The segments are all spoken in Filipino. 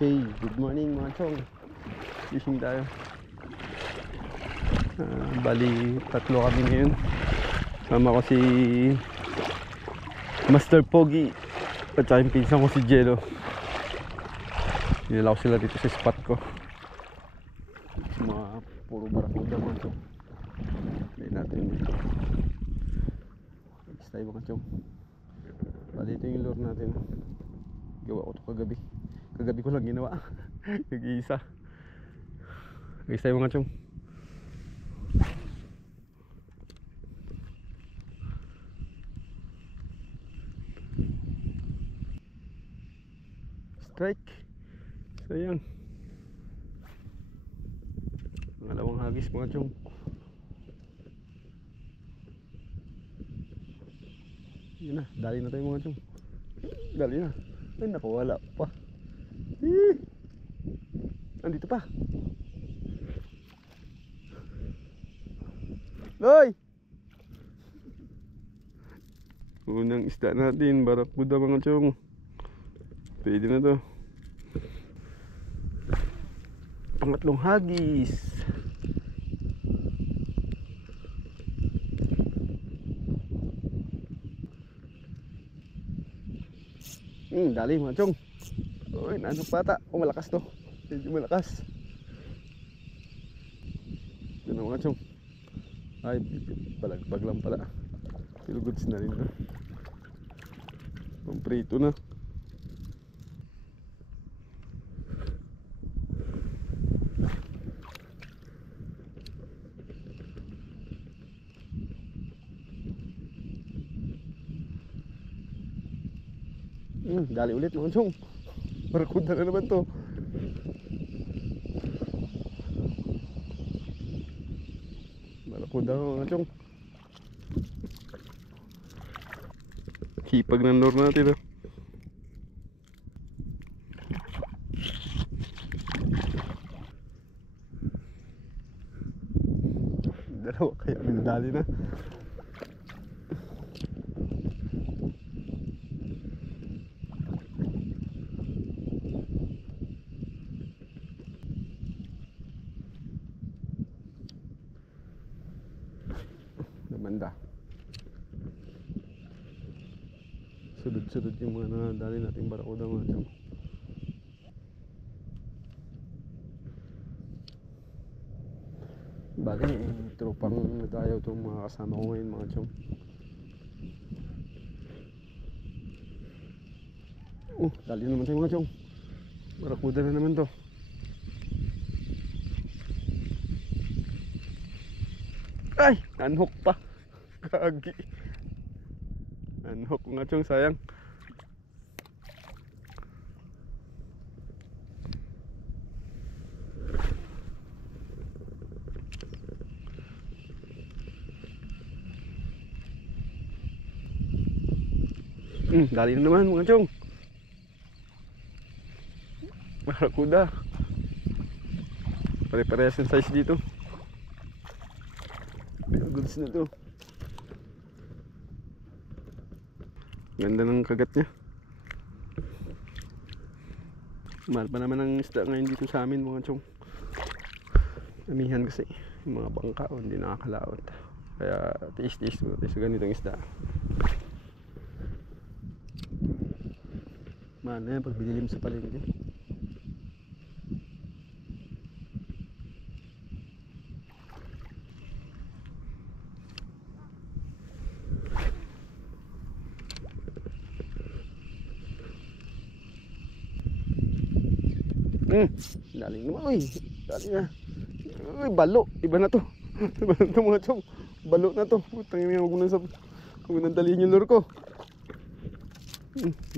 Okay, good morning mga chong. Fishing tayo. Bali, tatlo kami ngayon. Sama ko si Master Pogi at saka yung pinsan ko si Jello. Dinala ko sila dito sa spot ko. Sa mga puro barakuda mga chong. Lain natin dito. Next tayo mga chong. Bali, ito yung lure natin. Gawa ko ito kagabi. Kagabi ko lang ginawa. Nag-iisa. Next tayo mga chong. Strike. Sayang. Pangalawang hagis mga chong. Yun na, dali na tayo mga chong. Dali na. Ay naku, wala pa. Andito pa. Loy! Unang isda natin, barakuda mga chong. Pwede na to. Pangatlong hagis. Dali mga chong. Uy, nanok pata. Oh, malakas to. Medyo malakas. Ito na mga chong. Ay, balagbag lang pala. Pero goods na rin to. Pamprito na. Dali ulit mga chong. Barakuda na naman to. Barakuda mga chong. Hipag ng lure natin. Dalawa kaya minadali na. Namanda. Sudod-sudod yung mga nadali nating barakuda mga chong. Bali, tropang nadayaw itong mga kasama ko ngayon mga chong. Dali naman tayo mga chong. Barakuda na naman to. Ay! Nanhook pa. Kagi. Nanhook mga chong, sayang. Dali na naman mga chong. Barakuda. Pare-parehas yung size dito. Pero goods na to. Ganda ng kagat niya. Mahal pa naman ang isda ngayon dito sa amin mga chong. Amihan kasi yung mga bangka hindi nakakalaot. Kaya tiis-tiis mo sa ganitong isda. Mahal na yan pag binilim sa palengke. Daling naman, uy. Daling na. Uy, balo. Iba na to. Iba na to mga chong. Balo na to. Putang ina, huwag mo nang dalihin yung lure ko.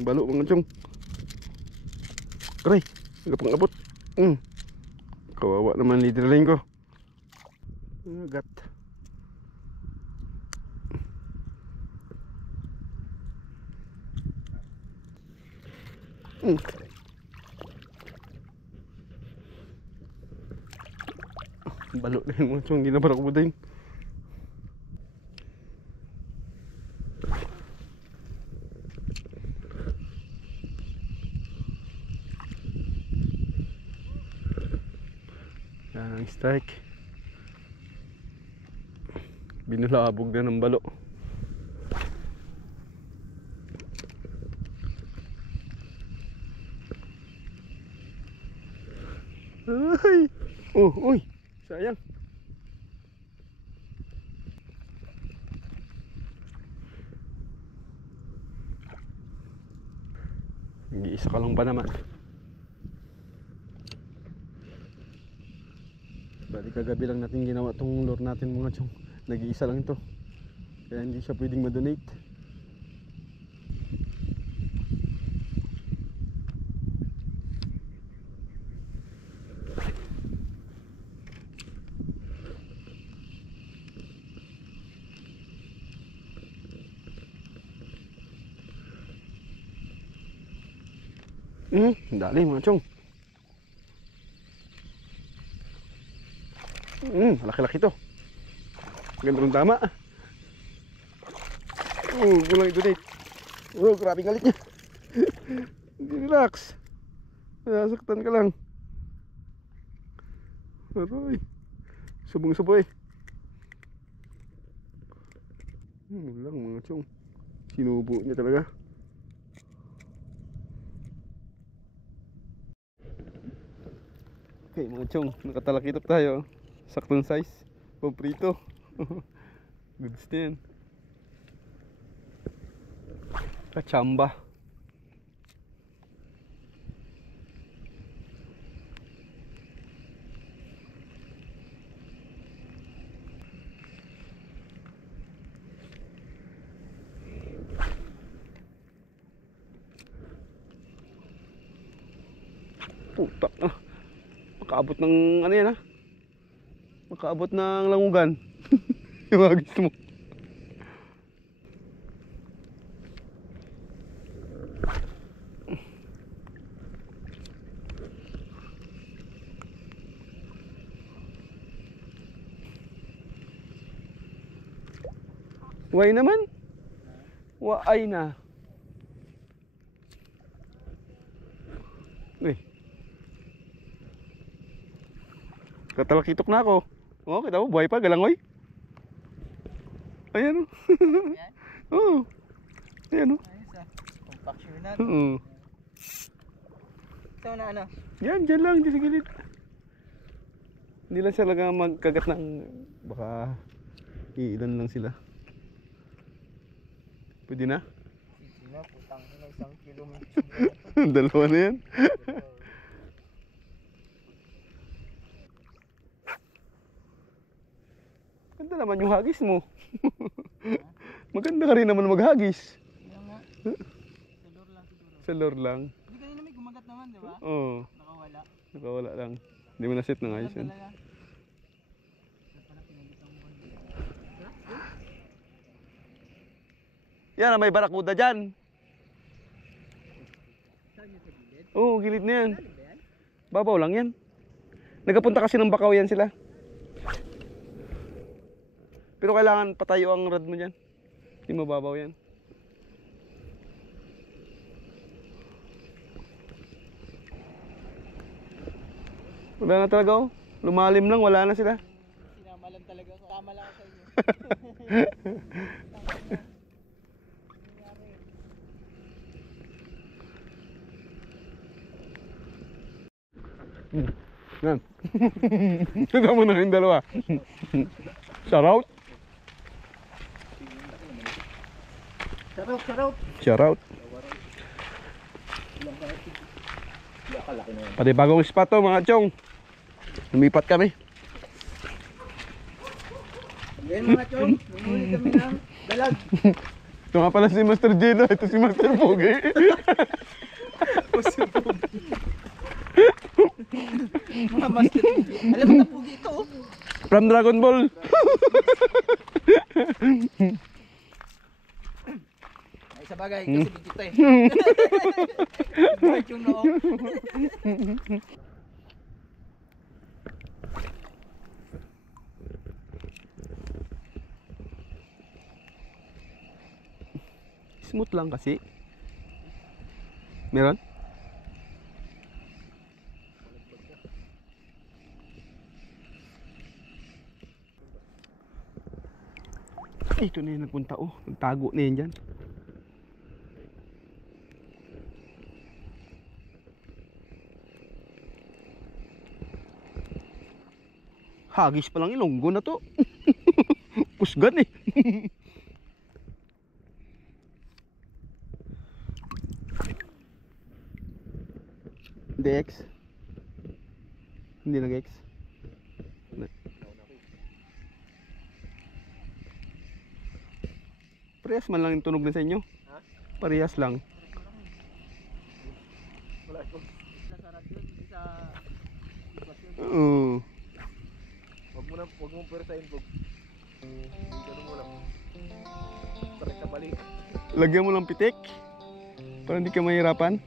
Balo mga chong. Aray, nagapang-abot. Kawawa naman leader line ko. Agat. Balo na yung mga chong, hindi na barakuda yun. Wala nang strike. Binulabog na ng balo. Ay! Oh, uy! Sayang. Nag-iisa ka lang ba naman? Bali kagabi lang natin ginawa tong lure natin mga chong. Nag-iisa lang ito. Kaya hindi siya pwedeng ma-donate. Dali mga chong. Laki-laki to. Ganda ng tama. Kulang i-donate. Grabe galit niya. Hindi relax. Nasaktan ka lang. Aroy. Subong-suboy. Lang mga chong. Sinubo niya talaga. Okay mga chong, nakatalakitok tayo. Saktong size. Paprito. Goods na yan. Kachamba. Putak na. Makaabot ng ano yan ha? Makaabot ng langugan. Yung agis mo. Way naman. Waay na. Uy. Katalakitok na ako. Oh, kita mo, buhay pa, galangoy. Ayan o. Ayan? Oo. Ayan o. Ayos ah. Compaction na. Oo. Ito na ano? Yan, dyan lang, dyan sa gilid. Hindi lang sila magkagat ng, baka iilan lang sila. Pwede na? Sige na, putang ina, 1 kilo. Dalawa na yan. Ganda naman yung hagis mo. Maganda ka rin naman maghagis. Yan nga. Sa lure lang siguro. Sa lure lang. Hindi kanina may gumagat naman, di ba? Oo. Nakawala. Nakawala lang. Hindi mo na-set ng ayos yan. Talaga. Ito pala, pinagitang mo. Yan, may barakuda dyan. Saan yung sa gilid? Oo, gilid na yan. Saan ba yan? Babaw lang yan. Nagapunta kasi ng Bakaw yan sila. Pero kailangan patayo ang rod mo dyan. Hindi mababaw yan. Wala na talaga oh. Lumalim lang, wala na sila. Sinama lang talaga. Tama lang ako sa inyo. Yan. Tignan mo na yung dalawa. Shoutout. Shoutout. Shoutout. Pati bagong spot to mga chong. Lumipat kami. Ngayon mga chong, lumuli kami ng dalag. Ito nga pala si Master Gino. Ito si Master Pogi. Master Pogi. Mga Master Pogi. Alam mo na Pogi ito oh. From Dragon Ball. Ay sa bagay, kasi bigit eh. Bright yung noo. Smooth lang kasi. Meron? Dito na yun nagpunta oh. Nagtago na yun dyan. Hagis pa lang ilonggo na to. Kusgan eh. Dex. Hindi nag-X. Parehas man lang yung tunog na sa inyo. Ha? Parehas lang. Wala ko. Sa radyo, hindi sa sitwasyon. Oo. Huwag mo persahin po. Ganun mo lang. Tarik ka balik. Lagyan mo lang pitik. Para hindi ka mahirapan.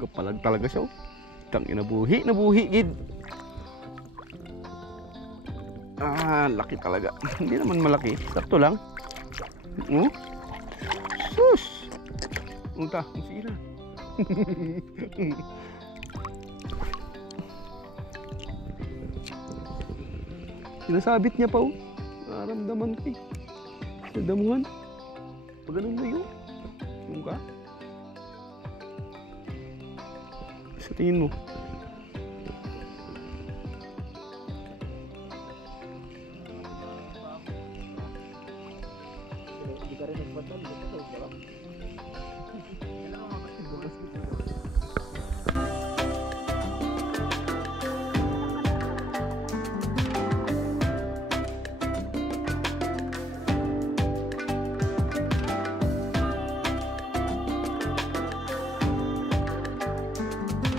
Gapalag talaga siya. Tangina nabuhi gid. Ah, laki talaga. Hindi naman malaki. Sakto lang. Oh. Sus. Unta, masira. Sinasabit niya pa oh. Naramdaman ko eh. Sa damuhan. Pag ganun ba yun? Yung ka? Sa tingin mo?